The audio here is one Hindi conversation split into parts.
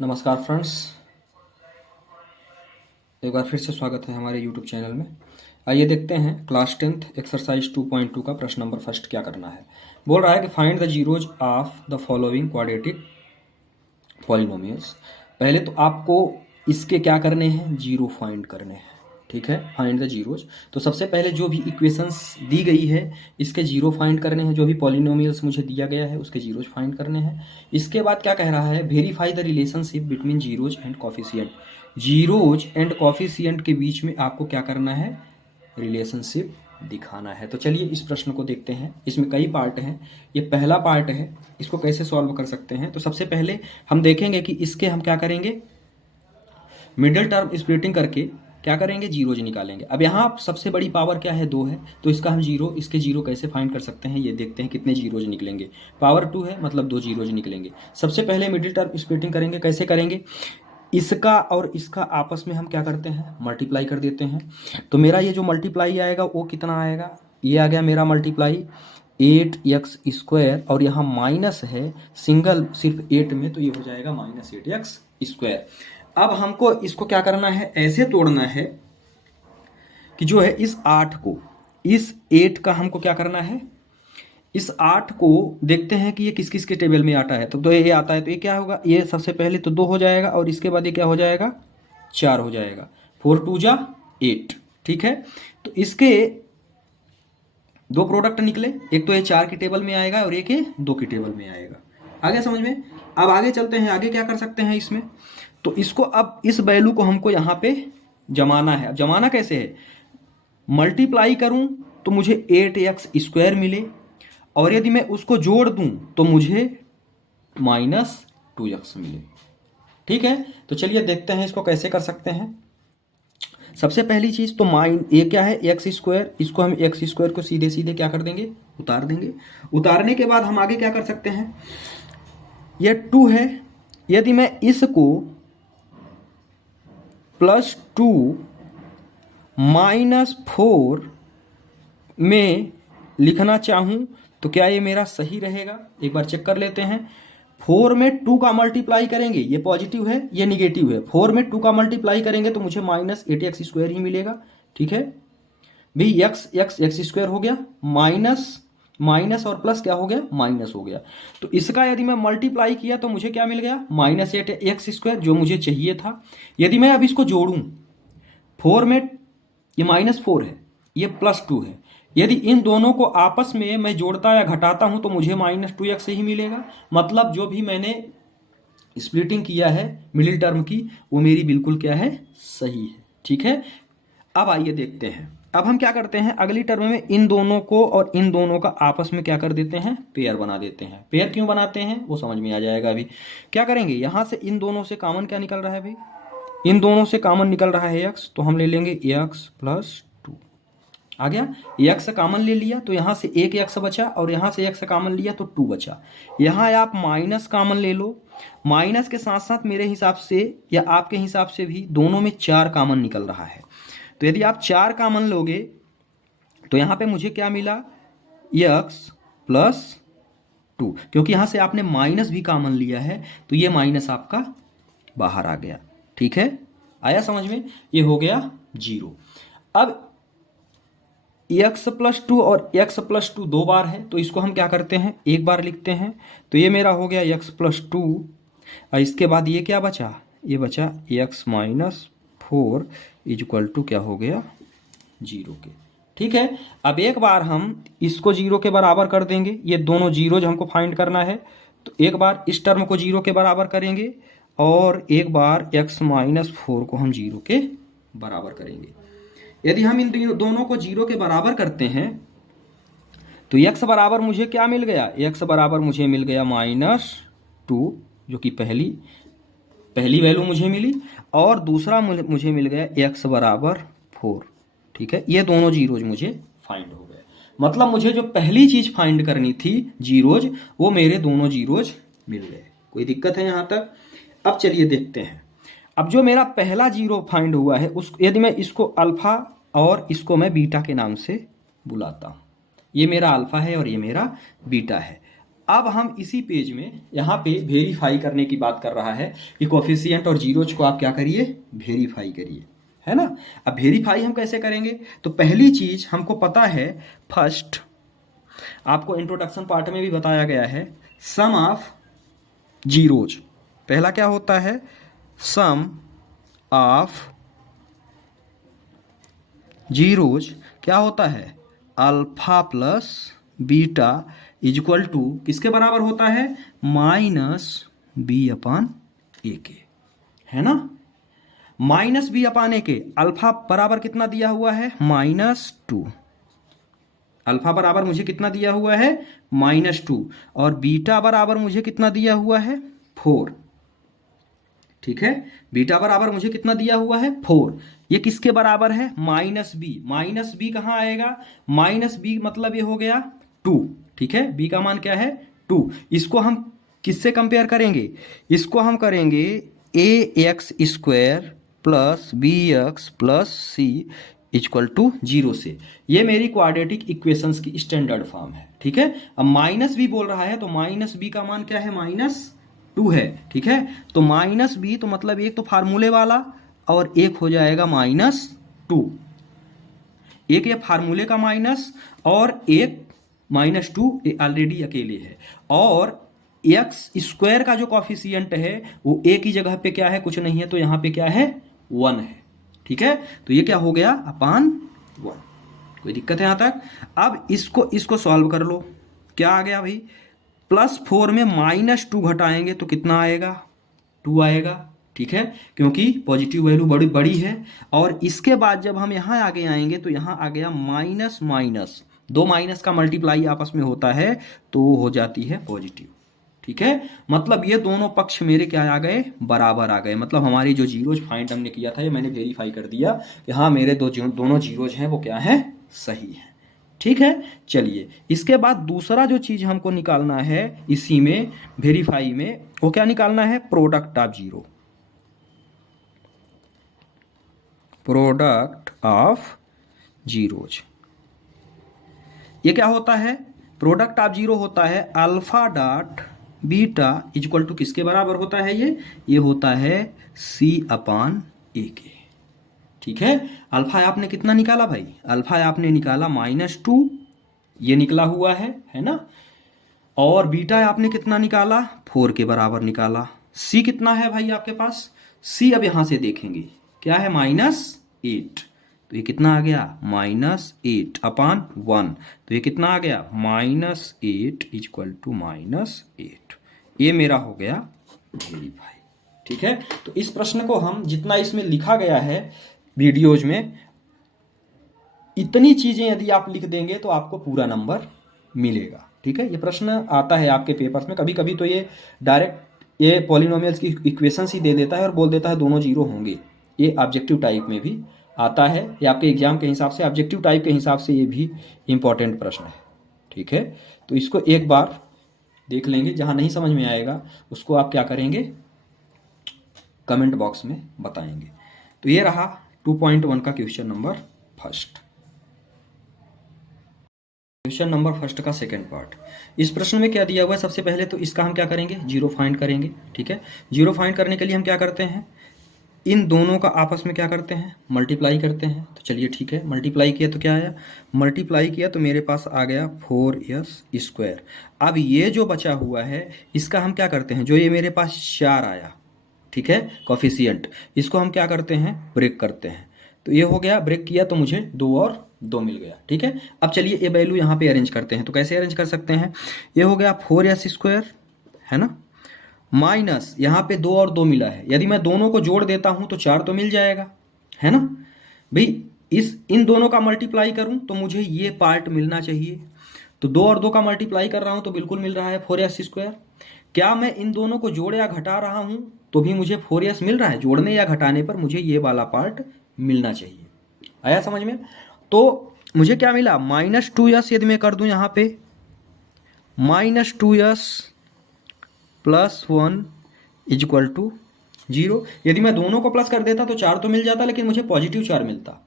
नमस्कार फ्रेंड्स, एक बार फिर से स्वागत है हमारे यूट्यूब चैनल में। आइए देखते हैं क्लास 10th एक्सरसाइज 2.2 का प्रश्न नंबर फर्स्ट क्या करना है। बोल रहा है कि find the zeros of the following quadratic polynomials. पहले तो आपको इसके क्या करने हैं, जीरो फाइंड करने हैं। ठीक है, फाइंड द जीरोज। तो सबसे पहले जो भी इक्वेशंस दी गई है इसके जीरो फाइंड करने हैं। जो भी पॉलिनोमियल्स मुझे दिया गया है उसके जीरोज फाइंड करने हैं। इसके बाद क्या कह रहा है, verify the relationship between zeros and coefficient. Zeros and coefficient के बीच में आपको क्या करना है, रिलेशनशिप दिखाना है। तो चलिए इस प्रश्न को देखते हैं। इसमें कई पार्ट हैं, ये पहला पार्ट है। इसको कैसे सॉल्व कर सकते हैं, तो सबसे पहले हम देखेंगे कि इसके हम क्या करेंगे, मिडिल टर्म स्प्लिटिंग करके क्या करेंगे, जीरोज निकालेंगे। अब यहाँ सबसे बड़ी पावर क्या है, 2 है, तो इसका हम जीरो, इसके जीरो कैसे फाइंड कर सकते हैं, ये देखते हैं कितने जीरोज निकलेंगे। पावर 2 है मतलब 2 जीरोज निकलेंगे। सबसे पहले मिडिल टर्म स्प्लिटिंग करेंगे। कैसे करेंगे, इसका और इसका आपस में हम क्या करते हैं, मल्टीप्लाई कर देते हैं। तो मेरा ये जो मल्टीप्लाई आएगा वो कितना आएगा, ये आ गया मेरा मल्टीप्लाई 8x², और यहाँ माइनस है सिंगल सिर्फ 8 में, तो ये हो जाएगा -8x²। अब हमको इसको क्या करना है, ऐसे तोड़ना है कि जो है इस 8 को, इस 8 का हमको क्या करना है, इस 8 को देखते हैं कि ये किस किस के टेबल में आता है। तो ये आता है तो ये क्या होगा, ये सबसे पहले तो 2 हो जाएगा, और इसके बाद ये क्या हो जाएगा, 4 हो जाएगा। 4 2 जा 8। ठीक है, तो इसके 2 प्रोडक्ट निकले, एक तो ये 4 की टेबल में आएगा और एक ये 2 की टेबल में आएगा। आ गया समझ में। अब आगे चलते हैं, आगे क्या कर सकते हैं इसमें, तो इसको अब इस वैल्यू को हमको यहाँ पे जमाना है। अब जमाना कैसे है, मल्टीप्लाई करूं तो मुझे 8x² मिले, और यदि मैं उसको जोड़ दूं तो मुझे -2x मिले। ठीक है, तो चलिए देखते हैं इसको कैसे कर सकते हैं। सबसे पहली चीज तो ये क्या है, x², इसको हम x² को सीधे सीधे क्या कर देंगे, उतार देंगे। उतारने के बाद हम आगे क्या कर सकते हैं, यह 2 है, यदि मैं इसको +2 -4 में लिखना चाहूं तो क्या ये मेरा सही रहेगा, एक बार चेक कर लेते हैं। 4 में 2 का मल्टीप्लाई करेंगे, ये पॉजिटिव है ये निगेटिव है, 4 में 2 का मल्टीप्लाई करेंगे तो मुझे -8x² ही मिलेगा। ठीक है भाई, x² हो गया, माइनस माइनस और प्लस क्या हो गया, माइनस हो गया। तो इसका यदि मैं मल्टीप्लाई किया तो मुझे क्या मिल गया, -8x², जो मुझे चाहिए था। यदि मैं अब इसको जोड़ूं, 4 में ये -4 है, ये +2 है, यदि इन दोनों को आपस में मैं जोड़ता या घटाता हूं तो मुझे -2x ही मिलेगा। मतलब जो भी मैंने स्प्लिटिंग किया है मिडिल टर्म की, वो मेरी बिल्कुल क्या है, सही है। ठीक है, अब आइए देखते हैं। अब हम क्या करते हैं, अगली टर्म में इन दोनों को और इन दोनों का आपस में क्या कर देते हैं, पेयर बना देते हैं। पेयर क्यों बनाते हैं वो समझ में आ जाएगा। अभी क्या करेंगे, यहां से इन दोनों से कॉमन क्या निकल रहा है भाई, इन दोनों से कॉमन निकल रहा है x, तो हम ले लेंगे x+2। आ गया, x कॉमन ले लिया तो यहां से एक x बचा, और यहां से x कॉमन लिया तो 2 बचा। यहां आप माइनस कॉमन ले लो, माइनस के साथ साथ मेरे हिसाब से या आपके हिसाब से भी दोनों में 4 कॉमन निकल रहा है। तो यदि आप 4 कॉमन लोगे तो यहां पे मुझे क्या मिला, x+2, क्योंकि यहां से आपने माइनस भी कॉमन लिया है तो ये माइनस आपका बाहर आ गया। ठीक है, आया समझ में, ये हो गया 0। अब x+2 और x+2 2 बार है, तो इसको हम क्या करते हैं, एक बार लिखते हैं। तो ये मेरा हो गया x+2, और इसके बाद ये क्या बचा, ये बचा x-4 = क्या हो गया, 0 के। ठीक है, अब एक बार हम इसको 0 के बराबर कर देंगे, ये दोनों जीरोज हमको फाइंड करना है। तो एक बार इस टर्म को 0 के बराबर करेंगे, और एक बार x-4 को हम 0 के बराबर करेंगे। यदि हम इन दोनों को 0 के बराबर करते हैं तो x बराबर मुझे क्या मिल गया, x बराबर मुझे मिल गया -2, जो कि पहली वैल्यू मुझे मिली, और दूसरा मुझे मिल गया x बराबर 4। ठीक है, ये दोनों जीरोज मुझे फाइंड हो गए। मतलब मुझे जो पहली चीज फाइंड करनी थी, जीरोज, वो मेरे दोनों जीरोज मिल गए। कोई दिक्कत है यहां तक। अब चलिए देखते हैं। अब जो मेरा पहला जीरो फाइंड हुआ है, उस यदि मैं इसको अल्फा और इसको मैं बीटा के नाम से बुलाता हूं, ये मेरा अल्फा है और ये मेरा बीटा है। अब हम इसी पेज में यहाँ पे वेरीफाई करने की बात कर रहा है कि कोफिशिएंट और जीरोज को आप क्या करिए, वेरीफाई करिए, है ना। अब वेरीफाई हम कैसे करेंगे, तो पहली चीज हमको पता है, फर्स्ट आपको इंट्रोडक्शन पार्ट में भी बताया गया है, सम ऑफ जीरोज। पहला क्या होता है, सम ऑफ जीरोज क्या होता है, alpha plus beta is equal to किसके बराबर होता है, माइनस बी अपान ए के, है ना। माइनस बी अपान ए के, अल्फा बराबर कितना दिया हुआ है, -2। अल्फा बराबर मुझे कितना दिया हुआ है, -2, और बीटा बराबर मुझे कितना दिया हुआ है, 4। ठीक है, बीटा बराबर मुझे कितना दिया हुआ है, 4। ये किसके बराबर है, -b। -b कहाँ आएगा, -b मतलब ये हो गया 2। ठीक है, b का मान क्या है, 2। इसको हम किससे कंपेयर करेंगे, इसको हम करेंगे ax² plus bx plus c equal to 0 से। ये मेरी क्वाड्रेटिक इक्वेशंस की स्टैंडर्ड फॉर्म है। ठीक है, अब -b बोल रहा है तो -b का मान क्या है, -2 है। ठीक है, तो -b तो मतलब एक तो फार्मूले वाला और एक हो जाएगा -2। एक ये फार्मूले का माइनस और एक -2 ऑलरेडी अकेले है, और x² का जो कॉफिशिएंट है वो a की जगह पे क्या है, कुछ नहीं है, तो यहाँ पे क्या है, 1 है। ठीक है, तो ये क्या हो गया, अपान 1। कोई दिक्कत है यहाँ तक। अब इसको सॉल्व कर लो, क्या आ गया भाई, +4 में -2 घटाएंगे तो कितना आएगा, 2 आएगा। ठीक है, क्योंकि पॉजिटिव वैल्यू बड़ी बड़ी है। और इसके बाद जब हम यहाँ आगे आएंगे तो यहाँ आ गया माइनस माइनस, दो माइनस का मल्टीप्लाई आपस में होता है तो हो जाती है पॉजिटिव। ठीक है, मतलब ये दोनों पक्ष मेरे क्या आ गए, बराबर आ गए। मतलब हमारी जो जीरोज फाइंड हमने किया था ये मैंने वेरीफाई कर दिया कि हाँ मेरे दोनों जीरोज हैं वो क्या है, सही है। ठीक है, चलिए इसके बाद दूसरा जो चीज हमको निकालना है इसी में वेरीफाई में, वो क्या निकालना है, product of zero. Product of zeros ये क्या होता है, प्रोडक्ट ऑफ जीरो होता है alpha dot beta equal to किसके बराबर होता है, ये होता है c अपान ए के। ठीक है, अल्फा आपने कितना निकाला भाई, अल्फा आपने निकाला -2, ये निकला हुआ है ना। और बीटा आपने कितना निकाला, 4 के बराबर निकाला। c कितना है भाई आपके पास, c अब यहां से देखेंगे क्या है, -8, तो ये कितना आ गया, -8 अपान 1, तो ये कितना आ गया, -8 इक्वल टू -8। ये मेरा हो गया वेरीफाई। ठीक है, तो इस प्रश्न को हम जितना इसमें लिखा गया है वीडियोज में, इतनी चीजें यदि आप लिख देंगे तो आपको पूरा नंबर मिलेगा। ठीक है, ये प्रश्न आता है आपके पेपर्स में, कभी कभी तो ये डायरेक्ट ये पॉलिनोमियल्स की इक्वेशंस ही दे देता है और बोल देता है दोनों जीरो होंगे। ये ऑब्जेक्टिव टाइप में भी आता है, ये आपके एग्जाम के हिसाब से ऑब्जेक्टिव टाइप के हिसाब से ये भी इंपॉर्टेंट प्रश्न है। ठीक है, तो इसको एक बार देख लेंगे, जहां नहीं समझ में आएगा उसको आप क्या करेंगे, कमेंट बॉक्स में बताएंगे। तो ये रहा 2.1 का question number first. Question number first का सेकंड पार्ट, इस प्रश्न में क्या दिया हुआ है, सबसे पहले तो इसका हम क्या करेंगे, जीरो फाइंड करेंगे। ठीक है, जीरो फाइंड करने के लिए हम क्या करते हैं, इन दोनों का आपस में क्या करते हैं, मल्टीप्लाई करते हैं। तो चलिए ठीक है, मल्टीप्लाई किया तो क्या आया, मल्टीप्लाई किया तो मेरे पास आ गया 4s²। अब ये जो बचा हुआ है इसका हम क्या करते हैं, जो ये मेरे पास 4 आया, ठीक है, कॉफिशिएंट, इसको हम क्या करते हैं, ब्रेक करते हैं। तो ये हो गया, ब्रेक किया तो मुझे 2 और 2 मिल गया। ठीक है, अब चलिए ये वैल्यू यहाँ पे अरेंज करते हैं। तो कैसे अरेंज कर सकते हैं, ये हो गया 4s², है ना, माइनस यहाँ पे 2 और 2 मिला है, यदि मैं दोनों को जोड़ देता हूं तो 4 तो मिल जाएगा, है ना भाई। इन दोनों का मल्टीप्लाई करूं तो मुझे ये पार्ट मिलना चाहिए, तो 2 और 2 का मल्टीप्लाई कर रहा हूं तो बिल्कुल मिल रहा है 4s²। क्या मैं इन दोनों को जोड़ या घटा रहा हूं तो भी मुझे 4s मिल रहा है, जोड़ने या घटाने पर मुझे ये वाला पार्ट मिलना चाहिए। आया समझ में, तो मुझे क्या मिला, -2s यदि मैं कर दूं यहाँ पे, -2s +1 इक्वल टू 0। यदि मैं दोनों को प्लस कर देता तो 4 तो मिल जाता, लेकिन मुझे पॉजिटिव 4 मिलता।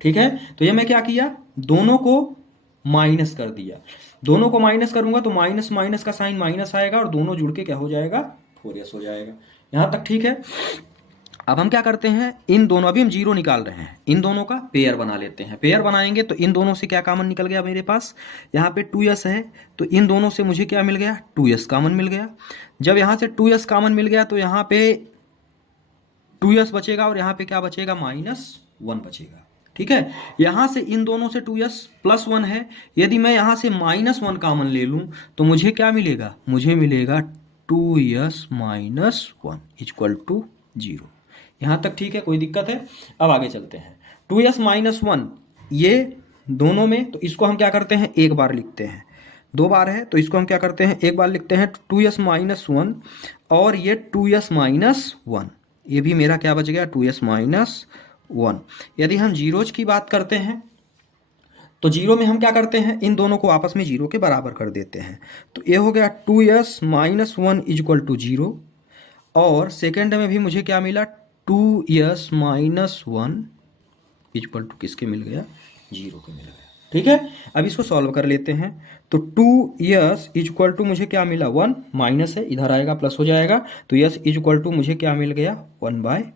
ठीक है, तो ये मैं क्या किया, दोनों को माइनस कर दिया, दोनों को माइनस करूंगा तो माइनस माइनस का साइन माइनस आएगा और दोनों जुड़ के क्या हो जाएगा, 4s हो जाएगा। यहां तक ठीक है। अब हम क्या करते हैं, इन दोनों, अभी हम जीरो निकाल रहे हैं, इन दोनों का पेयर बना लेते हैं। पेयर बनाएंगे तो इन दोनों से क्या कॉमन निकल गया मेरे पास, यहाँ पे 2s है तो इन दोनों से मुझे क्या मिल गया, 2s कॉमन मिल गया। जब यहाँ से 2s कॉमन मिल गया तो यहाँ पे 2s बचेगा और यहाँ पे क्या बचेगा, -1 बचेगा। ठीक है, यहां से इन दोनों से 2s +1 है, यदि मैं यहां से -1 कॉमन ले लूं तो मुझे क्या मिलेगा, मुझे मिलेगा 2s - 1 = 0। यहां तक ठीक है, कोई दिक्कत है। अब आगे चलते हैं, 2s - 1 ये दोनों में, तो इसको हम क्या करते हैं, एक बार लिखते हैं, 2 बार है तो इसको हम क्या करते हैं, एक बार लिखते हैं 2s - 1 और ये 2s - 1, ये भी मेरा क्या बच गया, 2s - 1। यदि हम जीरोज की बात करते हैं तो जीरो में हम क्या करते हैं, इन दोनों को आपस में जीरो के बराबर कर देते हैं। तो ये हो गया 2s - 1 = 0 और सेकेंड में भी मुझे क्या मिला, 2s - 1 = किसके मिल गया, 0 के मिल गया। ठीक है, अब इसको सॉल्व कर लेते हैं। तो 2s = मुझे क्या मिला, 1, माइनस है इधर आएगा प्लस हो जाएगा, तो s = मुझे क्या मिल गया, 1/2।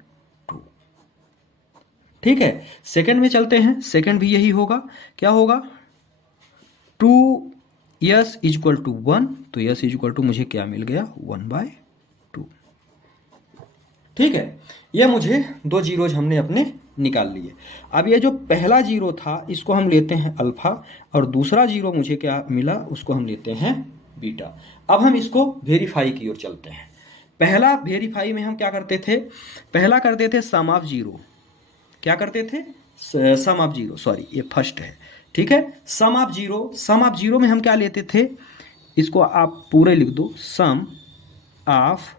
ठीक है, सेकंड में चलते हैं, सेकंड भी यही होगा, क्या होगा, 2s = 1, तो s = मुझे क्या मिल गया, 1/2। ठीक है, ये मुझे 2 जीरोज हमने अपने निकाल लिए। अब ये जो पहला जीरो था इसको हम लेते हैं अल्फा और दूसरा जीरो मुझे क्या मिला उसको हम लेते हैं बीटा। अब हम इसको वेरीफाई की ओर चलते हैं। पहला वेरीफाई में हम क्या करते थे, पहला करते थे सम ऑफ जीरो, क्या करते थे, सम ऑफ जीरो, सॉरी ये फर्स्ट है। ठीक है, sum of zero, sum of zero में हम क्या लेते थे, इसको आप पूरे लिख दो, sum of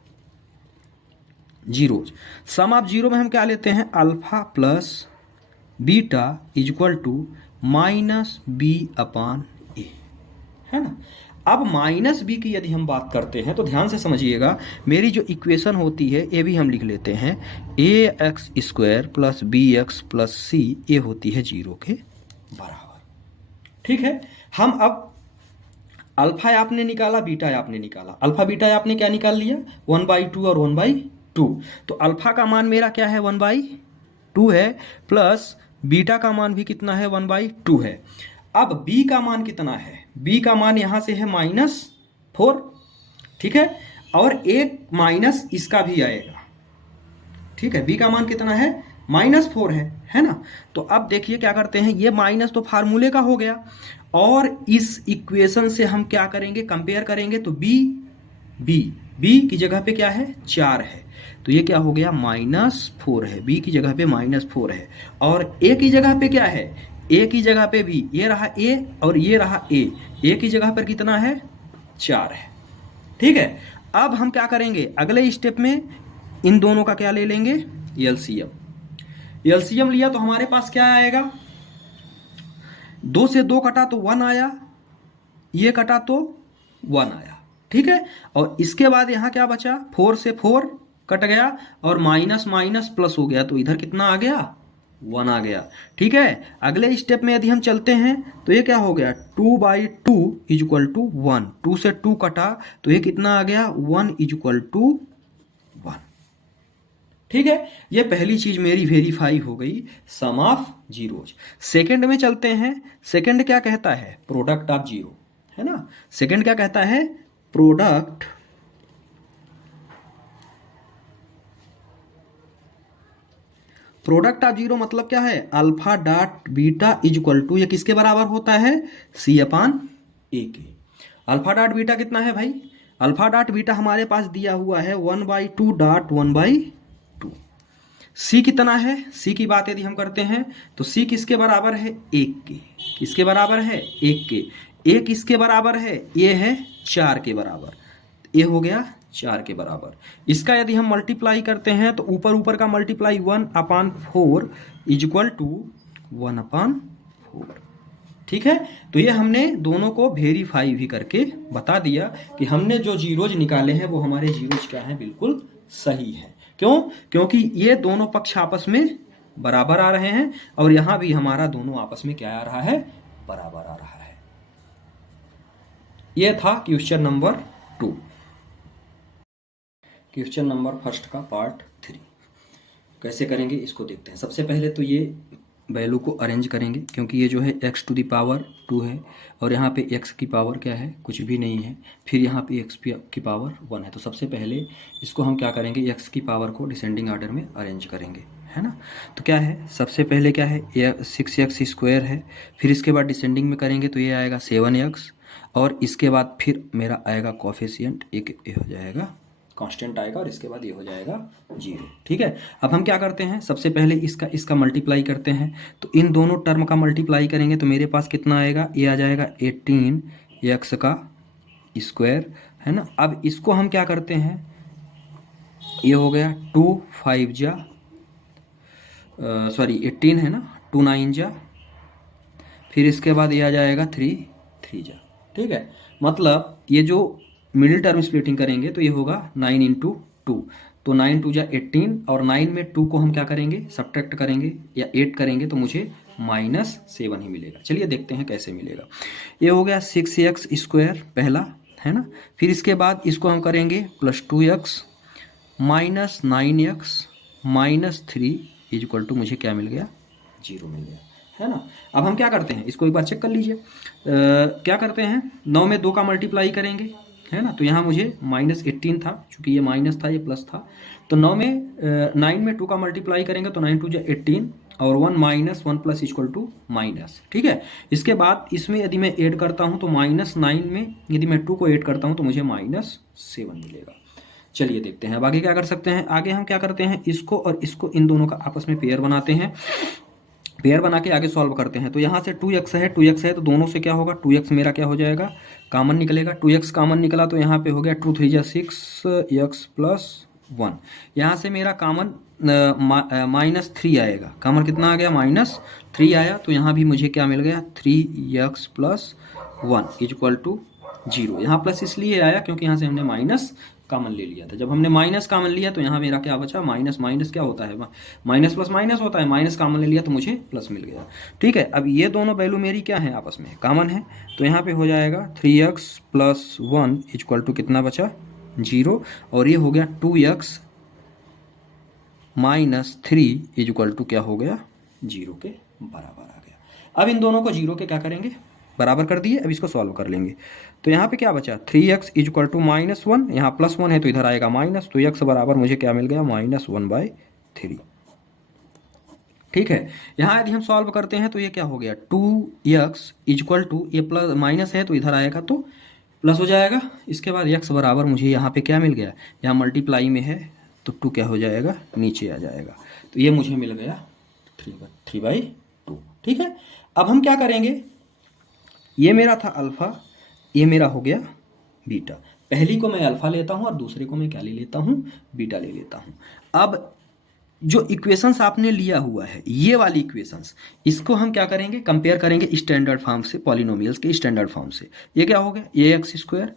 zeros. Sum of zero में हम क्या लेते हैं, अल्फा प्लस बीटा = -b/a, है ना। अब -b की यदि हम बात करते हैं तो ध्यान से समझिएगा, मेरी जो इक्वेशन होती है ये भी हम लिख लेते हैं, ax² + bx + c, ये होती है 0 के बराबर। ठीक है, हम अब अल्फा आपने निकाला, बीटा आपने निकाला, अल्फा बीटा आपने क्या निकाल लिया, 1/2 और 1/2। तो अल्फा का मान मेरा क्या है, 1/2 है, प्लस बीटा का मान भी कितना है, 1/2 है। अब b का मान कितना है, b का मान यहां से है -4। ठीक है, और एक माइनस इसका भी आएगा। ठीक है, b का मान कितना है, -4 है ना। तो अब देखिए क्या करते हैं, ये माइनस तो फार्मूले का हो गया और इस इक्वेशन से हम क्या करेंगे, कंपेयर करेंगे तो b की जगह पे क्या है, 4 है, तो ये क्या हो गया, -4 है, b की जगह पे -4 है। और a की जगह पे क्या है, a की जगह पे भी ये रहा a और ये रहा a की जगह पर कितना है, 4 है। ठीक है, अब हम क्या करेंगे, अगले स्टेप में इन दोनों का क्या ले लेंगे, एलसीएम। एलसीएम लिया तो हमारे पास क्या आएगा, 2 से 2 कटा तो 1 आया, ये कटा तो 1 आया। ठीक है, और इसके बाद यहां क्या बचा, 4 से 4 कट गया और माइनस माइनस प्लस हो गया, तो इधर कितना आ गया, 1 आ गया। ठीक है, अगले स्टेप में यदि हम चलते हैं तो ये क्या हो गया, 2/2 = 1, 2 से 2 कटा तो ये कितना आ गया, 1 = 1। ठीक है, ये पहली चीज मेरी वेरीफाई हो गई, सम ऑफ जीरोज। सेकंड में चलते हैं, सेकंड क्या कहता है, प्रोडक्ट ऑफ जीरो, है ना। सेकंड क्या कहता है, प्रोडक्ट ऑफ जीरो मतलब क्या है, अल्फा डॉट बीटा = ये किसके बराबर होता है, c/a के। अल्फा डॉट बीटा कितना है भाई, अल्फा डॉट बीटा हमारे पास दिया हुआ है 1/2 डॉट 1/2। c कितना है, c की बात यदि हम करते हैं तो c किसके बराबर है, 1 के। किसके बराबर है, 1 के। a किसके बराबर है, ये है 4 के बराबर, ये हो गया 4 के बराबर। इसका यदि हम मल्टीप्लाई करते हैं तो ऊपर ऊपर का मल्टीप्लाई 1/4 = 1/4। ठीक है, तो ये हमने दोनों को वेरीफाई भी करके बता दिया कि हमने जो जीरोज निकाले हैं वो हमारे जीरोज क्या हैं, बिल्कुल सही है। क्यों, क्योंकि ये दोनों पक्ष आपस में बराबर आ रहे हैं और यहां भी हमारा दोनों आपस में क्या आ रहा है, बराबर आ रहा है। ये था question number 2, question number first का पार्ट 3। कैसे करेंगे इसको देखते हैं। सबसे पहले तो ये वैल्यू को अरेंज करेंगे, क्योंकि ये जो है x टू द पावर 2 है और यहाँ पे x की पावर क्या है, कुछ भी नहीं है, फिर यहाँ पे x की पावर 1 है। तो सबसे पहले इसको हम क्या करेंगे, x की पावर को डिसेंडिंग ऑर्डर में अरेंज करेंगे, है ना। तो क्या है, सबसे पहले क्या है, 6x स्क्वायर है, फिर इसके बाद डिसेंडिंग में करेंगे तो ये आएगा 7x, और इसके बाद फिर मेरा आएगा कोफिशिएंट, एक ये हो जाएगा कांस्टेंट आएगा, और इसके बाद ये हो जाएगा 0। ठीक है, अब हम क्या करते हैं, सबसे पहले इसका मल्टीप्लाई करते हैं। तो इन दोनों टर्म का मल्टीप्लाई करेंगे तो मेरे पास कितना आएगा, ये आ जाएगा 18x का स्क्वायर, है ना। अब इसको हम क्या करते हैं, ये हो गया 2 5 जा सॉरी 18 है ना, 2 9 जा, फिर इसके बाद ये आ जाएगा 3 3 जा। ठीक है, मतलब ये जो मिडिल टर्म स्प्लिटिंग करेंगे तो ये होगा 9 इंटू 2, तो 9 2 जा 18, और 9 में 2 को हम क्या करेंगे, सब्ट्रैक्ट करेंगे या 8 करेंगे तो मुझे -7 ही मिलेगा। चलिए देखते हैं कैसे मिलेगा। ये हो गया 6x स्क्वायर पहला, है ना। फिर इसके बाद इसको हम करेंगे +2x -9x -3 इक्वल टू मुझे क्या मिल गया, 0 मिल गया, है ना। अब हम क्या करते हैं, इसको एक बार चेक कर लीजिए। क्या करते हैं, 9 में 2 का मल्टीप्लाई करेंगे, है ना। तो यहाँ मुझे -18 था, चूंकि ये माइनस था ये प्लस था, तो 9 में 9 में 2 का मल्टीप्लाई करेंगे तो 9 2 जा 18, और 1 - 1 प्लस इक्वल टू माइनस। ठीक है, इसके बाद इसमें यदि मैं ऐड करता हूँ तो -9 में यदि मैं 2 को ऐड करता हूँ तो मुझे -7 मिलेगा। चलिए देखते हैं अब आगे क्या कर सकते हैं। आगे हम क्या करते हैं, इसको और इसको, इन दोनों का आपस में पेयर बनाते हैं, पेयर बना के आगे सॉल्व करते हैं। तो यहाँ से 2x है, 2x है, तो दोनों से क्या होगा, 2x मेरा क्या हो जाएगा, कॉमन निकलेगा। 2x कॉमन निकला तो यहाँ पे हो गया 2 3 जा 6x + 1। यहाँ से मेरा कॉमन -3 आएगा, कॉमन कितना आ गया, -3 आया, तो यहाँ भी मुझे क्या मिल गया, 3x + 1 इक्वल टू 0। यहाँ प्लस इसलिए आया क्योंकि यहाँ से हमने माइनस कॉमन ले लिया था। जब हमने माइनस कॉमन लिया तो यहाँ मेरा क्या बचा, माइनस माइनस क्या होता है, माइनस प्लस माइनस होता है, माइनस कॉमन ले लिया तो मुझे प्लस मिल गया। ठीक है, अब ये दोनों वैल्यू मेरी क्या है, आपस में कॉमन है, तो यहाँ पे हो जाएगा 3x + 1 इक्वल टू कितना बचा, 0, और ये हो गया 2x -3 इक्वल टू क्या हो गया, 0 के बराबर आ गया। अब इन दोनों को 0 के क्या करेंगे, बराबर कर दिए। अब इसको सॉल्व कर लेंगे तो यहाँ पे क्या बचा, 3x इक्वल टू -1, यहाँ +1 है तो इधर आएगा माइनस, तो x बराबर मुझे क्या मिल गया, -1/3। ठीक है, यहाँ यदि हम सॉल्व करते हैं तो ये क्या हो गया, 2x इक्वल टू, ये प्लस माइनस है तो इधर आएगा तो प्लस हो जाएगा। इसके बाद x बराबर मुझे यहाँ पे क्या मिल गया, यहाँ मल्टीप्लाई में है तो 2 क्या हो जाएगा, नीचे आ जाएगा, तो ये मुझे मिल गया 3/2। ठीक है, अब हम क्या करेंगे, ये मेरा था अल्फ़ा, ये मेरा हो गया बीटा। पहली को मैं अल्फ़ा लेता हूँ और दूसरे को मैं क्या ले लेता हूँ, बीटा ले लेता हूँ। अब जो इक्वेशंस आपने लिया हुआ है, ये वाली इक्वेशंस, इसको हम क्या करेंगे, कंपेयर करेंगे स्टैंडर्ड फॉर्म से, पॉलिनोमियल्स के स्टैंडर्ड फॉर्म से। ये क्या हो गया, ax²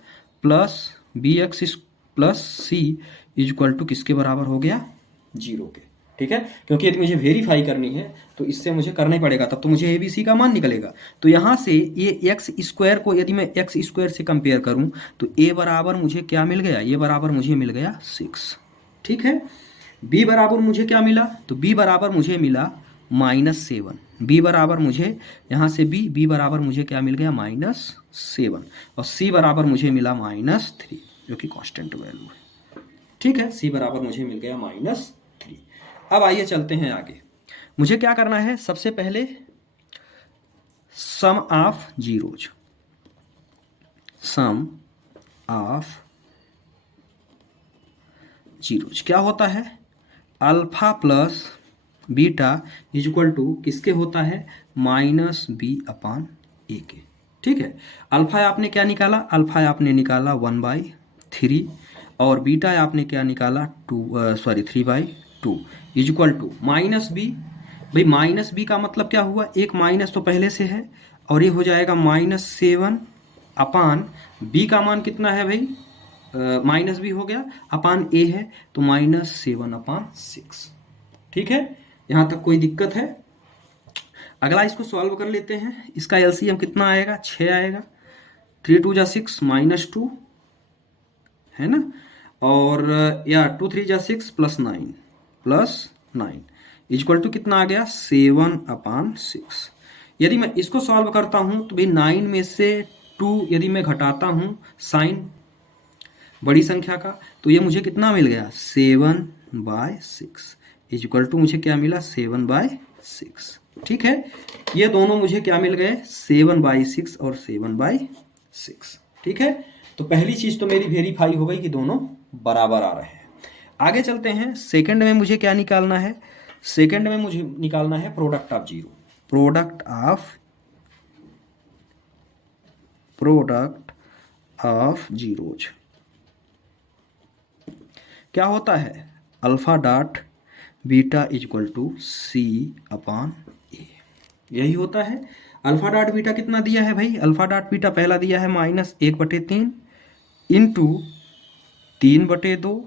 + bx + c equal to किसके बराबर हो गया, 0 के। ठीक है, क्योंकि यदि मुझे वेरीफाई करनी है तो इससे मुझे करना ही पड़ेगा, तब तो मुझे ए बी सी का मान निकलेगा। तो यहाँ से ये x² को यदि मैं x² से कंपेयर करूँ तो a बराबर मुझे क्या मिल गया, ये बराबर मुझे मिल गया 6। ठीक है, b बराबर मुझे क्या मिला, तो b बराबर मुझे मिला -7। b बराबर मुझे यहाँ से b बराबर मुझे क्या मिल गया, -7, और c बराबर मुझे मिला -3, जो कि कांस्टेंट वैल्यू है। ठीक है, c बराबर मुझे मिल गया -3। अब आइए चलते हैं आगे। मुझे क्या करना है, सबसे पहले sum of zeros, sum of zeros क्या होता है, alpha plus beta equal to किसके होता है, -b/a के। ठीक है, अल्फा आपने क्या निकाला, अल्फा आपने निकाला 1/3, और बीटा आपने क्या निकाला 3/2 इक्वल टू -b। भाई -b का मतलब क्या हुआ, एक माइनस तो पहले से है, और ये हो जाएगा -7/b का मान कितना है भाई, -b हो गया, अपान a है तो -7/6। ठीक है, यहाँ तक कोई दिक्कत है। अगला इसको सॉल्व कर लेते हैं। इसका एलसीएम कितना आएगा, 6 आएगा। 3 2 जा 6 -2 है ना, और या 2 3 जा 6 +9 इक्वल टू कितना आ गया 7/6। यदि मैं इसको सॉल्व करता हूं तो भाई 9 में से 2 यदि मैं घटाता हूं साइन बड़ी संख्या का, तो ये मुझे कितना मिल गया 7/6 इक्वल टू मुझे क्या मिला 7/6। ठीक है, ये दोनों मुझे क्या मिल गए 7/6 और 7/6। ठीक है, तो पहली चीज तो मेरी वेरीफाई हो गई कि दोनों बराबर आ रहे हैं। आगे चलते हैं, सेकंड में मुझे क्या निकालना है, सेकंड में मुझे निकालना है product of zero, product of zeros. क्या होता है alpha dot beta equal to C/A, यही होता है। अल्फा डॉट बीटा कितना दिया है भाई, अल्फा डॉट बीटा पहला दिया है -1/3 इंटू 3/2,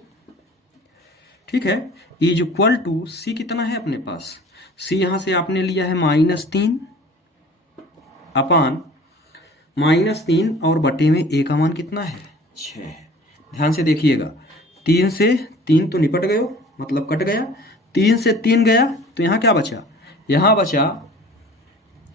ठीक है, इज इक्वल टू सी कितना है अपने पास, सी यहां से आपने लिया है -3 अपान -3 और बटे में ए का मान कितना है 6 है। ध्यान से देखिएगा, 3 से 3 तो निपट गए, मतलब कट गया, 3 से 3 गया तो यहाँ क्या बचा, यहाँ बचा,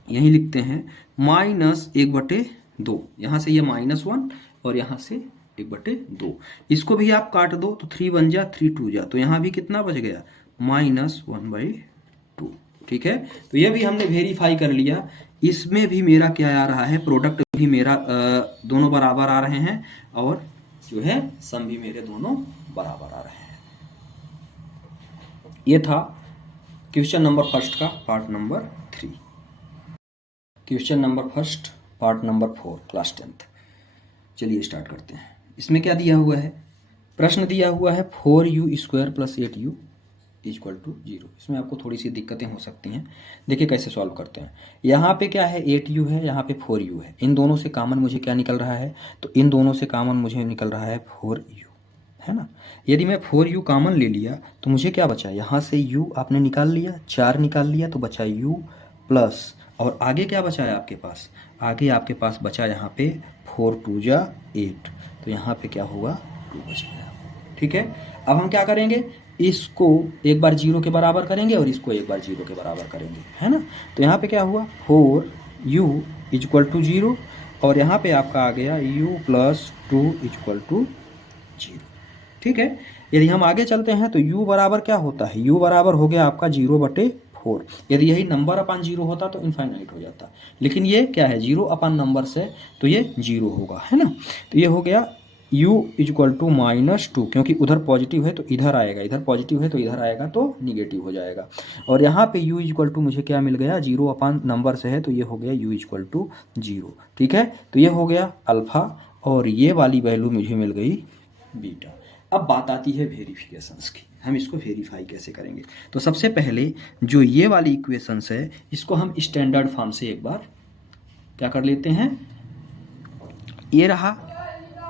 यही लिखते हैं -1/2, यहाँ से ये -1 और यहाँ से 1/2, इसको भी आप काट दो तो 3 1 जा 3 2 जा, तो यहाँ भी कितना बच गया -1/2। ठीक है, तो ये भी हमने वेरीफाई कर लिया। इसमें भी मेरा क्या आ रहा है, प्रोडक्ट भी मेरा दोनों बराबर आ रहे हैं और जो है सम भी मेरे दोनों बराबर आ रहे हैं। ये था क्वेश्चन नंबर फर्स्ट का part number 3। Question number first part number 4 class 10th। चलिए स्टार्ट करते हैं। इसमें क्या दिया हुआ है, प्रश्न दिया हुआ है 4u² + 8u इक्वल टू 0। इसमें आपको थोड़ी सी दिक्कतें हो सकती हैं, देखिए कैसे सॉल्व करते हैं। यहाँ पे क्या है 8u है, यहाँ पे 4u है, इन दोनों से कॉमन मुझे क्या निकल रहा है, तो इन दोनों से कॉमन मुझे निकल रहा है 4u, है ना। यदि मैं 4u कॉमन ले लिया तो मुझे क्या बचा, यहाँ से u आपने निकाल लिया, 4 निकाल लिया तो बचा u प्लस, और आगे क्या बचा है आपके पास, आगे आपके पास बचा यहाँ पे 4 2 जा 8, तो यहाँ पे क्या होगा 2 बच गया। ठीक है, अब हम क्या करेंगे, इसको एक बार 0 के बराबर करेंगे और इसको एक बार 0 के बराबर करेंगे, है ना। तो यहाँ पे क्या हुआ 4u = 0 और यहाँ पे आपका आ गया u + 2 = 0। ठीक है, यदि हम आगे चलते हैं तो u बराबर क्या होता है, u बराबर हो गया आपका 0/4। यदि यही नंबर अपान 0 होता तो इनफाइनाइट हो जाता, लेकिन ये क्या है 0 अपान नंबर से, तो ये 0 होगा, है ना। तो ये हो गया u = -2, क्योंकि उधर पॉजिटिव है तो इधर आएगा, इधर पॉजिटिव है तो इधर आएगा, तो निगेटिव हो जाएगा। और यहाँ पे u = मुझे क्या मिल गया, 0 अपान नंबर से है तो ये हो गया u = 0। ठीक है, तो ये हो गया अल्फा और ये वाली वैल्यू मुझे मिल गई बीटा। अब बात आती है वेरिफिकेशंस की, हम इसको वेरीफाई कैसे करेंगे। तो सबसे पहले जो ये वाली इक्वेशंस है इसको हम स्टैंडर्ड फॉर्म से एक बार क्या कर लेते हैं, ये रहा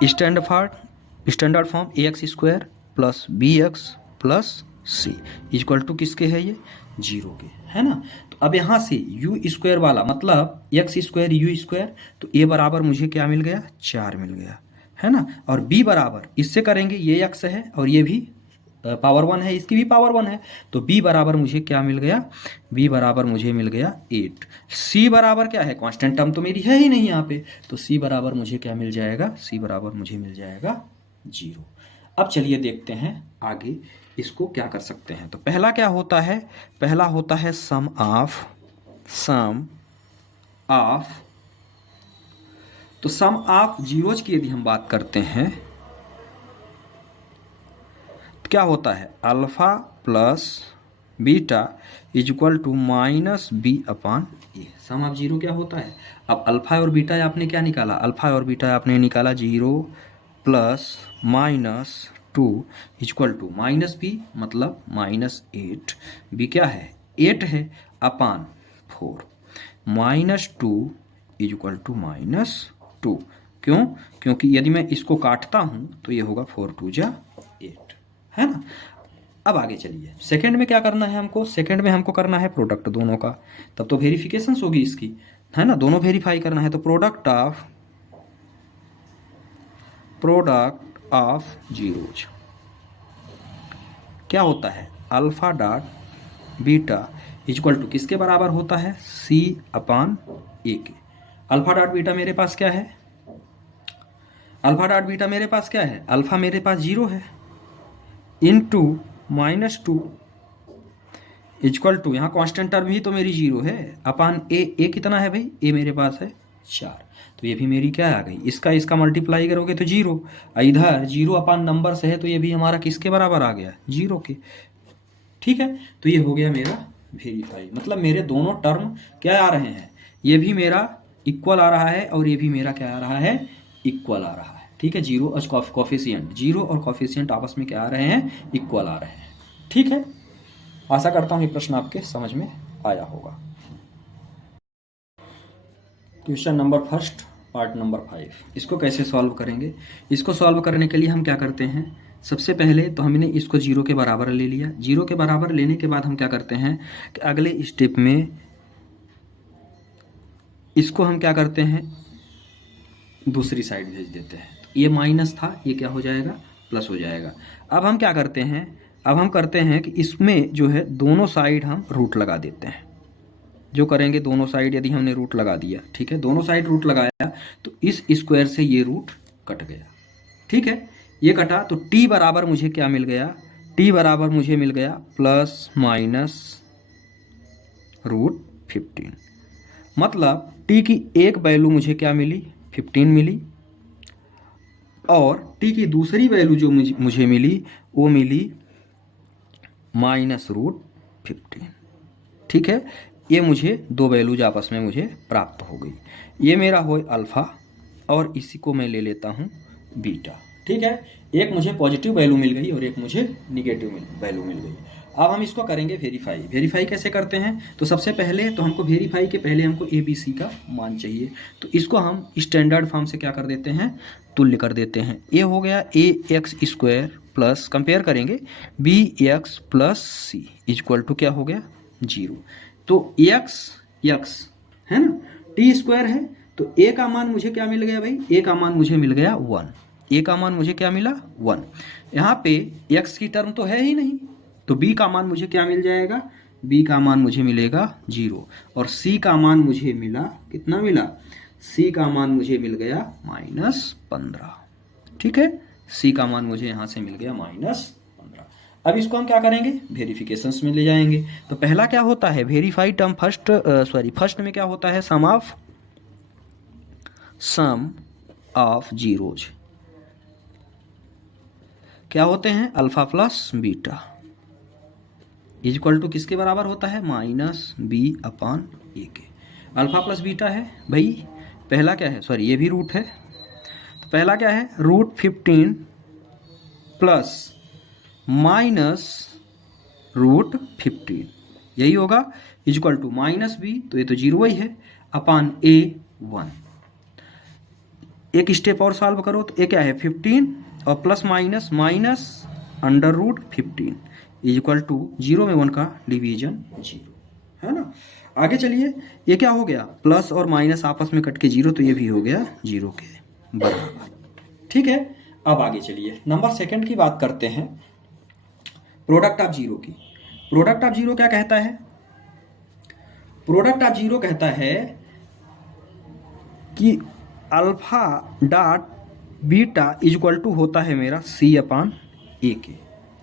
standard form ax² + bx + c equal to किसके है, ये 0 के, है ना। तो अब यहाँ से u² वाला मतलब x² u², तो a बराबर मुझे क्या मिल गया 4 मिल गया, है ना। और b बराबर इससे करेंगे, ये x है और ये भी पावर 1 है, इसकी भी पावर 1 है, तो b बराबर मुझे क्या मिल गया, b बराबर मुझे मिल गया 8। c बराबर क्या है, कांस्टेंट टर्म तो मेरी है ही नहीं यहाँ पे, तो c बराबर मुझे क्या मिल जाएगा, c बराबर मुझे मिल जाएगा 0। अब चलिए देखते हैं आगे इसको क्या कर सकते हैं। तो पहला क्या होता है, पहला होता है सम ऑफ, तो सम ऑफ जीरोज की यदि हम बात करते हैं तो क्या होता है alpha plus beta equal to -b/a। Sum of zero क्या होता है, अब अल्फा और बीटा आपने क्या निकाला, अल्फा और बीटा आपने निकाला 0 + -2 इक्वल टू -b मतलब -8, b क्या है 8 है अपान 4 -2 इक्वल टू -2, क्यों, क्योंकि यदि मैं इसको काटता हूं तो ये होगा 4 2 जा 8, है ना। अब आगे चलिए, सेकंड में क्या करना है हमको, सेकंड में हमको करना है प्रोडक्ट दोनों का, तब तो वेरिफिकेशंस होगी इसकी, है ना, दोनों वेरीफाई करना है। तो product of product of zeros क्या होता है, alpha dot beta equal to किसके बराबर होता है, सी अपान ए के। अल्फा डॉट बीटा मेरे पास क्या है, अल्फा डॉट बीटा मेरे पास क्या है, अल्फा मेरे पास 0 है, इनटू -2 इक्वल टू, यहाँ कांस्टेंट टर्म ही तो मेरी 0 है, अपान ए कितना है भाई, ए मेरे पास है 4, तो ये भी मेरी क्या आ गई, इसका मल्टीप्लाई करोगे तो 0, इधर 0 अपान नंबर से है तो ये भी हमारा किसके बराबर आ गया, 0 के। ठीक है, तो ये हो गया मेरा वेरीफाई, मतलब मेरे दोनों टर्म क्या आ रहे हैं, ये भी मेरा इक्वल आ रहा है और ये भी मेरा क्या आ रहा है, इक्वल आ रहा है। ठीक है, जीरो और कॉफिशिएंट, जीरो और कॉफिशिएंट आपस में क्या आ रहे हैं, इक्वल आ रहे हैं। ठीक है, आशा करता हूँ ये प्रश्न आपके समझ में आया होगा। Question number first part number 5, इसको कैसे सॉल्व करेंगे। इसको सॉल्व करने के लिए हम क्या करते हैं, सबसे पहले तो हमने इसको 0 के बराबर ले लिया। 0 के बराबर लेने के बाद हम क्या करते हैं कि अगले स्टेप में इसको हम क्या करते हैं, दूसरी साइड भेज देते हैं। तो ये माइनस था, ये क्या हो जाएगा, प्लस हो जाएगा। अब हम क्या करते हैं, अब हम करते हैं कि इसमें जो है दोनों साइड हम रूट लगा देते हैं। जो करेंगे दोनों साइड, यदि हमने रूट लगा दिया, ठीक है, दोनों साइड रूट लगाया तो इस स्क्वायर से ये रूट कट गया। ठीक है, ये कटा तो t बराबर मुझे क्या मिल गया, t बराबर मुझे मिल गया प्लस माइनस √15, मतलब t की एक वैल्यू मुझे क्या मिली, 15 मिली, और t की दूसरी वैल्यू जो मुझे मिली वो मिली -√15। ठीक है, ये मुझे दो वैल्यूज आपस में मुझे प्राप्त हो गई। ये मेरा हो अल्फा और इसी को मैं ले लेता हूँ बीटा। ठीक है, एक मुझे पॉजिटिव वैल्यू मिल गई और एक मुझे निगेटिव वैल्यू मिल गई। अब हम इसको करेंगे वेरीफाई। वेरीफाई कैसे करते हैं, तो सबसे पहले तो हमको वेरीफाई के पहले हमको ए बी सी का मान चाहिए, तो इसको हम स्टैंडर्ड फॉर्म से क्या कर देते हैं, तुल्य कर देते हैं। ए हो गया ax² प्लस, कंपेयर करेंगे bx plus C equal to क्या हो गया 0। तो x है ना, t² है, तो a का मान मुझे क्या मिल गया भाई, a का मान मुझे मिल गया 1, a का मान मुझे क्या मिला 1। यहाँ पे x की टर्म तो है ही नहीं, तो b का मान मुझे क्या मिल जाएगा, b का मान मुझे मिलेगा 0, और c का मान मुझे मिला, कितना मिला, c का मान मुझे मिल गया -15। ठीक है, c का मान मुझे यहाँ से मिल गया -15। अब इसको हम क्या करेंगे, वेरिफिकेशंस में ले जाएंगे। तो पहला क्या होता है, वेरीफाई टर्म फर्स्ट में क्या होता है, सम ऑफ जीरोज क्या होते हैं, alpha plus beta equal to किसके बराबर होता है, -b/a के। अल्फा प्लस बीटा है भाई, पहला क्या है, ये भी रूट है, तो पहला क्या है, √15 प्लस -√15 यही होगा, इक्वल टू -b, तो ये तो 0 ही है, अपान a1। एक स्टेप और सॉल्व करो, तो ये क्या है 15 और प्लस माइनस -√15 इक्वल टू 0 में 1 का डिवीजन 0, है ना। आगे चलिए, ये क्या हो गया, प्लस और माइनस आपस में कट के 0, तो ये भी हो गया 0 के बराबर। ठीक है, अब आगे चलिए नंबर सेकंड की बात करते हैं, प्रोडक्ट ऑफ जीरो की। प्रोडक्ट ऑफ जीरो क्या कहता है, प्रोडक्ट ऑफ जीरो कहता है कि alpha dot beta equal to होता है मेरा c/a के,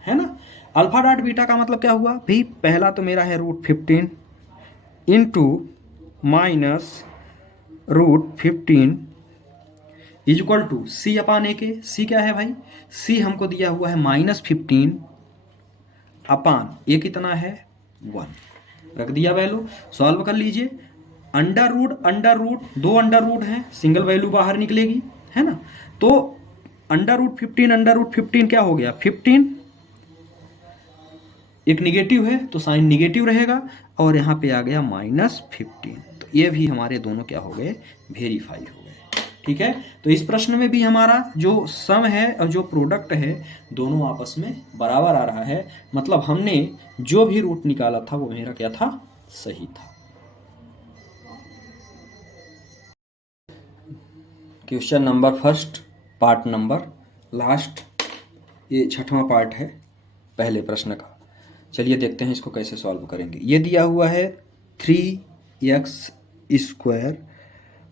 है ना। अल्फा डॉट बीटा का मतलब क्या हुआ भाई, पहला तो मेरा है √15 इंटू -√15 इक्वल टू c/a के। c क्या है भाई, c हमको दिया हुआ है -15 अपान ये कितना है 1, रख दिया वैल्यू, सॉल्व कर लीजिए। अंडर रूट दो अंडर रूट है, सिंगल वैल्यू बाहर निकलेगी, है ना। तो √15 क्या हो गया 15, एक निगेटिव है तो साइन निगेटिव रहेगा, और यहाँ पे आ गया -15, तो ये भी हमारे दोनों क्या हो गए, वेरीफाई हो गए। ठीक है, तो इस प्रश्न में भी हमारा जो सम है और जो प्रोडक्ट है दोनों आपस में बराबर आ रहा है, मतलब हमने जो भी रूट निकाला था वो मेरा क्या था, सही था। Question number first part number last, ये 6वां पार्ट है पहले प्रश्न का। चलिए देखते हैं इसको कैसे सॉल्व करेंगे। ये दिया हुआ है 3x²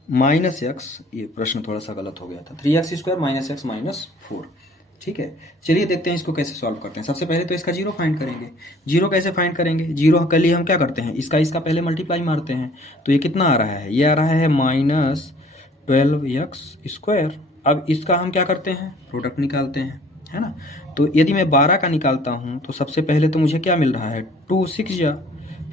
माइनस एक्स, ये प्रश्न थोड़ा सा गलत हो गया था, 3x² माइनस एक्स माइनस 4। ठीक है, चलिए देखते हैं इसको कैसे सॉल्व करते हैं। सबसे पहले तो इसका जीरो फाइंड करेंगे। जीरो कैसे फाइंड करेंगे? जीरो के लिए हम क्या करते हैं, इसका पहले मल्टीप्लाई मारते हैं। तो ये कितना आ रहा है? ये आ रहा है -12x²। अब इसका हम क्या करते हैं, प्रोडक्ट निकालते हैं, है ना। तो यदि मैं 12 का निकालता हूँ तो सबसे पहले तो मुझे क्या मिल रहा है, 2 6 जा,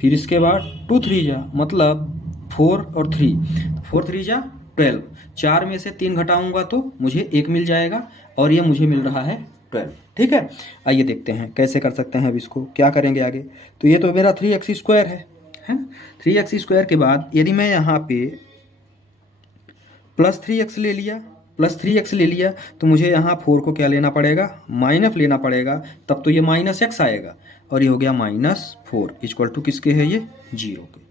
फिर इसके बाद 2 3 जा, मतलब 4 और 3, 4 3 जा 12, 4 में से 3 घटाऊंगा तो मुझे 1 मिल जाएगा और ये मुझे मिल रहा है 12। ठीक है, आइए देखते हैं कैसे कर सकते हैं। अब इसको क्या करेंगे आगे। तो ये तो मेरा 3x² है ना। 3x² के बाद यदि मैं यहाँ पे +3x ले लिया तो मुझे यहाँ 4 को क्या लेना पड़ेगा, माइनस लेना पड़ेगा, तब तो ये -x आएगा और ये हो गया -4 इक्वल टू किसके है, ये 0 के।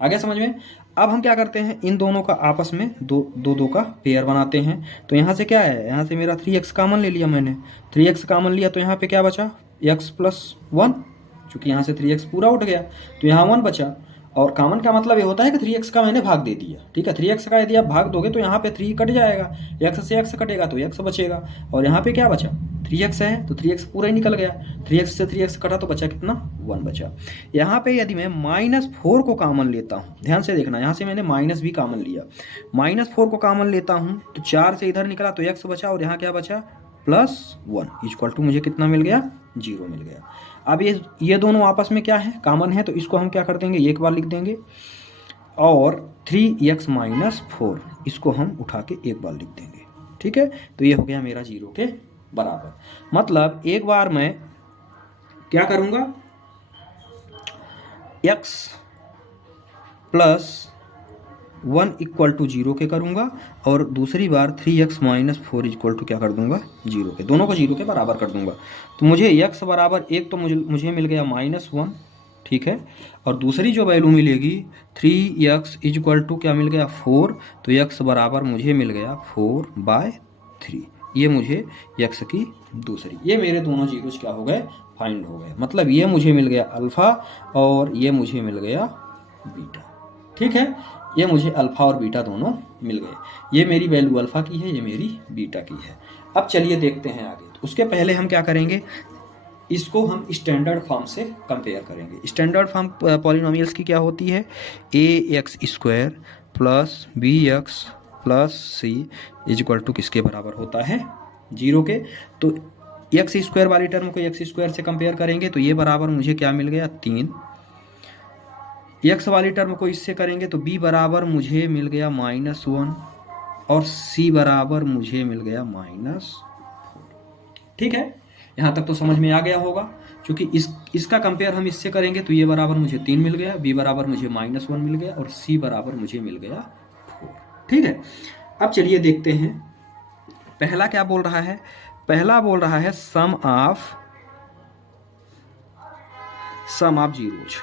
आगे समझ में। अब हम क्या करते हैं, इन दोनों का आपस में दो का पेयर बनाते हैं। तो यहाँ से क्या है, यहाँ से मेरा 3x कॉमन ले लिया मैंने, 3x कॉमन लिया तो यहाँ पे क्या बचा, x + 1, चूँकि यहाँ से 3x पूरा उठ गया तो यहाँ 1 बचा। और कॉमन का मतलब ये होता है कि 3x का मैंने भाग दे दिया। ठीक है, 3x का यदि आप भाग दोगे तो यहाँ पे 3 कट जाएगा, x से x कटेगा तो x बचेगा, और यहाँ पे क्या बचा, 3x है तो 3x पूरा ही निकल गया, 3x से 3x कटा तो बचा कितना, 1 बचा। यहाँ पे यदि मैं -4 को कॉमन लेता हूँ, ध्यान से देखना, यहाँ से मैंने माइनस भी कॉमन लिया, -4 को कॉमन लेता हूँ तो 4 से इधर निकला तो x बचा, और यहाँ क्या बचा, +1 इक्वल टू मुझे कितना मिल गया, 0 मिल गया। अब ये दोनों आपस में क्या है, कॉमन है, तो इसको हम क्या कर देंगे, एक बार लिख देंगे, और 3x - 4 इसको हम उठा के एक बार लिख देंगे। ठीक है, तो ये हो गया मेरा 0 के बराबर। मतलब एक बार मैं क्या करूँगा, x + 1 इक्वल टू 0 के करूँगा, और दूसरी बार 3x - 4 इक्वल टू क्या कर दूंगा, 0 के, दोनों को 0 के बराबर कर दूंगा। तो मुझे x बराबर 1 तो मुझे मिल गया -1। ठीक है, और दूसरी जो वैल्यू मिलेगी 3x इक्वल टू क्या मिल गया, 4, तो x बराबर मुझे मिल गया 4/3। ये मुझे x की दूसरी, ये मेरे दोनों जीरोज क्या हो गए, फाइंड हो गए। मतलब ये मुझे मिल गया अल्फ़ा और ये मुझे मिल गया बीटा। ठीक है, ये मुझे अल्फ़ा और बीटा दोनों मिल गए। ये मेरी वैल्यू अल्फ़ा की है, ये मेरी बीटा की है। अब चलिए देखते हैं आगे। तो उसके पहले हम क्या करेंगे, इसको हम स्टैंडर्ड फॉर्म से कंपेयर करेंगे। स्टैंडर्ड फॉर्म पॉलिनोमियल्स की क्या होती है, ax² + bx + c equal to किसके बराबर होता है, 0 के। तो x² वाली टर्म को x² से कंपेयर करेंगे तो ये बराबर मुझे क्या मिल गया, 3। x वाली टर्म को इससे करेंगे तो b बराबर मुझे मिल गया -1, और c बराबर मुझे मिल गया -4। ठीक है, यहाँ तक तो समझ में आ गया होगा। क्योंकि इसका कंपेयर हम इससे करेंगे तो ये बराबर मुझे 3 मिल गया, b बराबर मुझे -1 मिल गया, और c बराबर मुझे मिल गया 4। ठीक है, अब चलिए देखते हैं पहला क्या बोल रहा है। पहला बोल रहा है सम ऑफ जीरोज,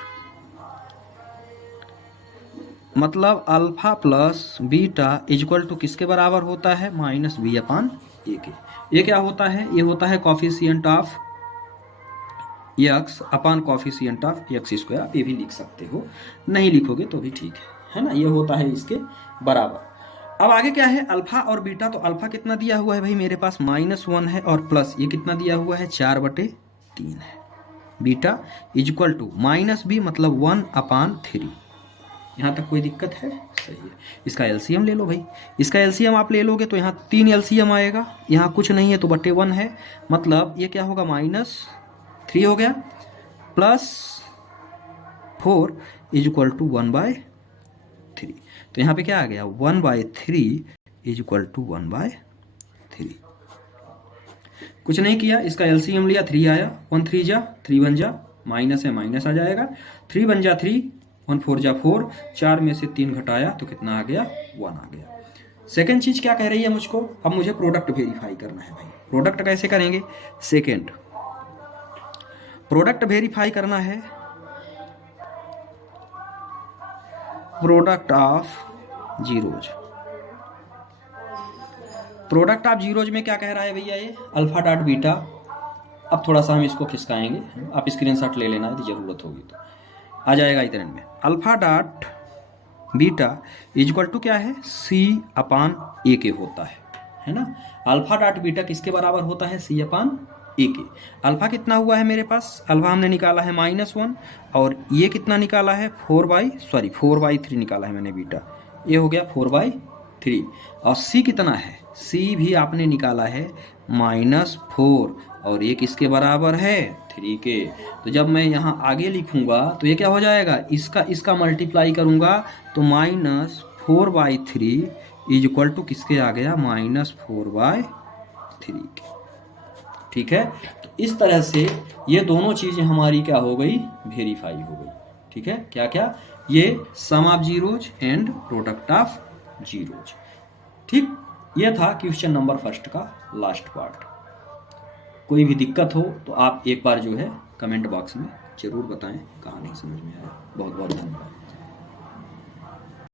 मतलब alpha plus beta equal to किसके बराबर होता है, -b/a के। ये क्या होता है, ये होता है coefficient of x upon coefficient of x²। आप ये भी लिख सकते हो, नहीं लिखोगे तो भी ठीक है ना। ये होता है इसके बराबर। अब आगे क्या है, अल्फा और बीटा। तो अल्फा कितना दिया हुआ है भाई, मेरे पास -1 है, और प्लस ये कितना दिया हुआ है, 4/3 है। बीटा इक्वल टू -b मतलब 1/3। यहाँ तक कोई दिक्कत है, सही है। इसका एलसीएम ले लो भाई, इसका एलसीएम आप ले लोगे तो यहाँ 3 एलसीएम आएगा, यहाँ कुछ नहीं है तो /1 है, मतलब ये क्या होगा, -3 हो गया, +4 इक्वल टू 1/3। तो यहाँ पे क्या आ गया, 1/3 इक्वल टू 1/3। कुछ नहीं किया, इसका एलसीएम लिया, 3 आया, 1 3 जा 3 1 जा, माइनस है माइनस आ जाएगा, 3 1 जा 3, 1 4 जा 4, 4 में से 3 घटाया तो कितना आ गया, 1 आ गया। सेकेंड चीज क्या कह रही है मुझको, अब मुझे प्रोडक्ट वेरीफाई करना है भाई। प्रोडक्ट कैसे करेंगे, सेकेंड प्रोडक्ट वेरीफाई करना है, product of zeros. Product of zeros में क्या कह रहा है भैया, ये अल्फा डॉट बीटा। अब थोड़ा सा हम इसको खिसकाएंगे, आप स्क्रीनशॉट ले लेना यदि ज़रूरत होगी तो आ जाएगा इधर में। Alpha dot beta is equal to क्या है, सी अपान ए के होता है ना। अल्फा डॉट बीटा किसके बराबर होता है, सी अपान ए के। अल्फा कितना हुआ है मेरे पास, अल्फा हमने निकाला है -1 और ये कितना निकाला है 4/3 निकाला है मैंने बीटा, ये हो गया 4/3। और सी कितना है, सी भी आपने निकाला है -4 और ये किसके बराबर है, 3 के। तो जब मैं यहाँ आगे लिखूंगा तो ये क्या हो जाएगा, इसका मल्टीप्लाई करूंगा तो -4/3 इज इक्वल टू किसके आ गया, -4/3 के। ठीक है, तो इस तरह से ये दोनों चीजें हमारी क्या हो गई, वेरीफाई हो गई। ठीक है, क्या क्या, ये sum of zeros and product of zeros. ठीक, ये था क्वेश्चन नंबर फर्स्ट का लास्ट पार्ट। कोई भी दिक्कत हो तो आप एक बार जो है कमेंट बॉक्स में जरूर बताएं, कहाँ नहीं समझ में आया। बहुत बहुत धन्यवाद।